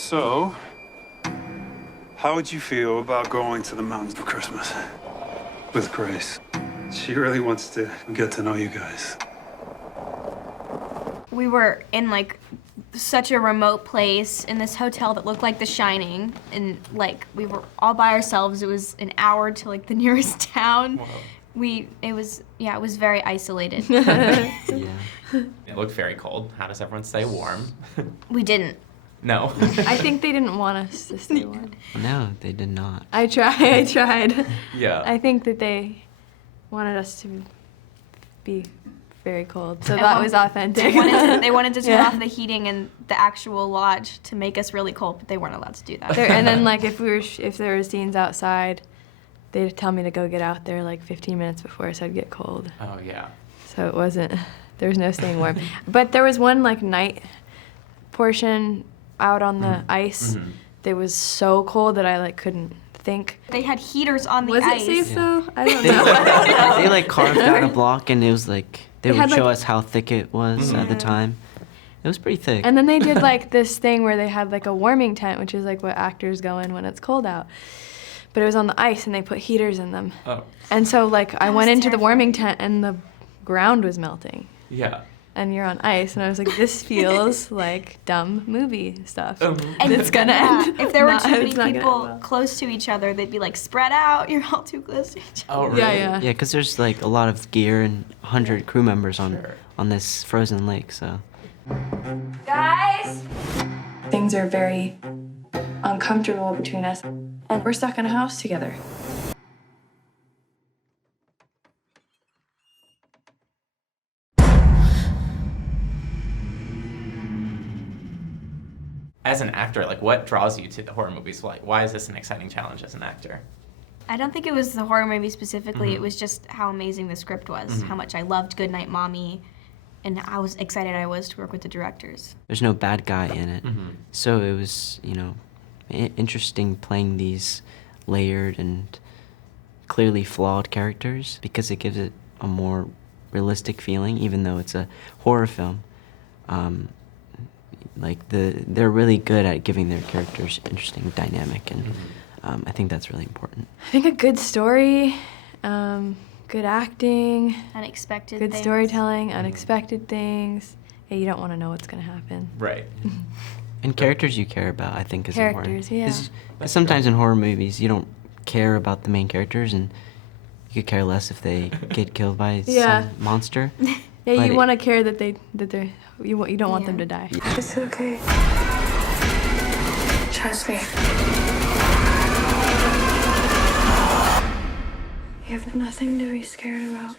So, how would you feel about going to the mountains for Christmas with Grace? She really wants to get to know you guys. We were in like such a remote place in this hotel that looked like The Shining, and like we were all by ourselves. It was an hour to like the nearest town. Wow. It was very isolated. Yeah. It looked very cold. How does everyone stay warm? We didn't. No. I think they didn't want us to stay warm. No, they did not. I tried. Yeah. I think that they wanted us to be very cold, so And that one- was authentic. They wanted to turn Yeah. off the heating in the actual lodge to make us really cold, but they weren't allowed to do that. And then like if there were scenes outside, they'd tell me to go get out there like 15 minutes before, so I'd get cold. Oh, yeah. So there was no staying warm. But there was one like night portion out on the ice that was so cold that I like couldn't think. They had heaters on the Was ice. it safe though? I don't They, know. they like carved out a block, and it was like they would had, show like- us how thick it was at the time. It was pretty thick. And then they did like this thing where they had like a warming tent, which is like what actors go in when it's cold out. But it was on the ice, and they put heaters in them. Oh, And so like I That went was into the warming tent, and the ground was melting. yeah. And you're on ice, and I was like, this feels like dumb movie stuff. And it's gonna end. If there were Not- too many it's not gonna end people well. close to each other, they'd be like, spread out, you're all too close to each other. Oh, really? Yeah. Yeah, because there's like a lot of gear and 100 crew members Sure. on this frozen lake, so. Guys! Things are very uncomfortable between us, and we're stuck in a house together. As an actor, like, what draws you to the horror movies? Like, why is this an exciting challenge as an actor? I don't think it was the horror movie specifically, it was just how amazing the script was, how much I loved Goodnight Mommy, and how excited I was to work with the directors. There's no bad guy in it. So it was, interesting playing these layered and clearly flawed characters because it gives it a more realistic feeling, even though it's a horror film. They're really good at giving their characters interesting dynamic, and I think that's really important. I think a good story, good acting, Unexpected good things. storytelling, unexpected things. Yeah, you don't want to know what's going to happen. Right. And characters you care about, I think, is Characters, important. yeah. Because sometimes in horror movies, you don't care about the main characters, and you could care less if they get killed by Yeah. some monster. Yeah, But you it- want to care that you don't want them Yeah. to die. It's okay. Trust me. You have nothing to be scared about.